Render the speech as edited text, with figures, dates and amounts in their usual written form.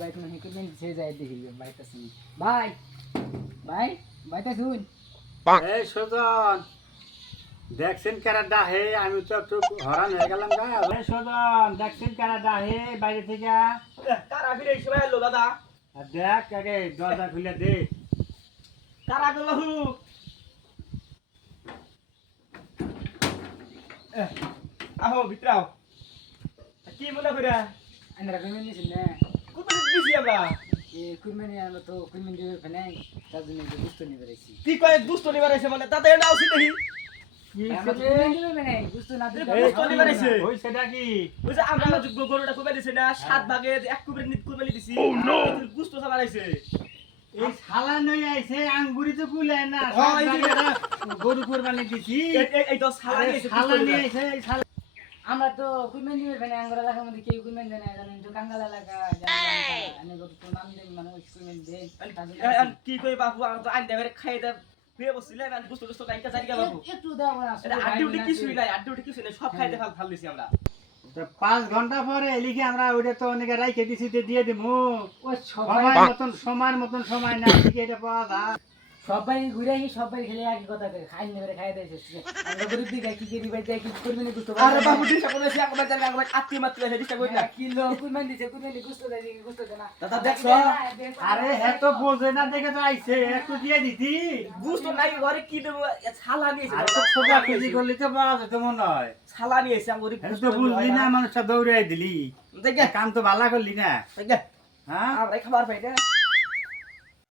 ভাই কোনো হিকুমেন্ট ছেড়ে যায় দেখি ভাইটা শুনি ভাই ভাই ভাইটা শুন এই সুজন দেখছেন কারা হে আমি তো একটু হরান হয়ে গেলাম গা এই সুজন দেখছেন কারা হে বাইরে থেকে কারা ফিরে এসে এলো দাদা আর দেখ আগে দরজা খুলে দে কারা গেল আহো ভিতরে আও কি মনে করে আমরা হিকুমেন্ট দিছি না কোথায় দিছি আমরা হিকুমেন্ট আমরা তো হিকুমেন্ট দিবে ফেনে তার জন্য বুঝতে নিবে রাখছি কি কয় দুষ্ট নিবার এসে মানে তাতে নাও ছিল দেখি আমরা হিকুমেন্ট দিবে ফেনে বুঝতে না দিলে এই বুঝতে নিবার এসে ওই সেটা কি ওই যে আমরা গরুটা কুবে দিছি না 7 ভাগে এক কুবে নিত কুবে দিছি বুঝতো সবার আইছে এই শালা নই আইছে আঙ্গুরি তো কুলায় না হ্যাঁ, এই যে গরু কুরবানি দিছি এই তো শালা নিয়ে এসে শালা নিয়ে আইছে এই শালা আমরা তো হিকুমেন্ট দিবে ফেনে আমরা এলাকার মধ্যে কেউ হিকুমেন্ট দেয় না জানেন তো কাঙ্গাল এলাকা আমি তো নাম দেই মানে হিকুমেন্ট দেই কি কই বাবু আমরা তো আইন দেবে খাই দে বিয়ে বসছিলে না বুঝতো বুঝতো কাইটা জানি গা বাবু একটু দাও না এটা আড্ডি উড্ডি কিছুই নাই আড্ডি উড্ডি কিছুই নাই সব খাইতে ভাল দিছি আমরা তো 5 ঘন্টা পরে লিখে আমরা ওইটা তো অনেকে রাইখে দিছি দিয়ে দিমু ওই সবাই সময় মতন সময় না লিখে এটা পাওয়া যায় সবাই ঘুরে আসি সবাই খেলে একই কথা কয় খাই নেবে খাই দেয় আমরা গরিব দিকে কি করি ভাই কি করবি না বুঝতে আরে বাবু দিশা কোন এসে একবার জানি একবার আত্মি মাত্র এসে দিশা কই না কিলো কুরবান দিছে কুরবান দি গুস্ত দেয় গুস্ত দেয় না দাদা দেখছো আরে হে তো বোঝে না দেখে তো আইছে একটু দিয়ে দিতি বুঝতো নাই ঘরে কি দেব ছালা নিয়েছে আর তো খোঁজা খুঁজি করলে তো পাওয়া যেত মনে হয় ছালা নিয়েছে আমি এটা তো বুঝলি না মানুষটা দৌড়াই দিলি দেখে কাম তো ভালো করলি না দেখে হ্যাঁ আমরা খাবার পাই না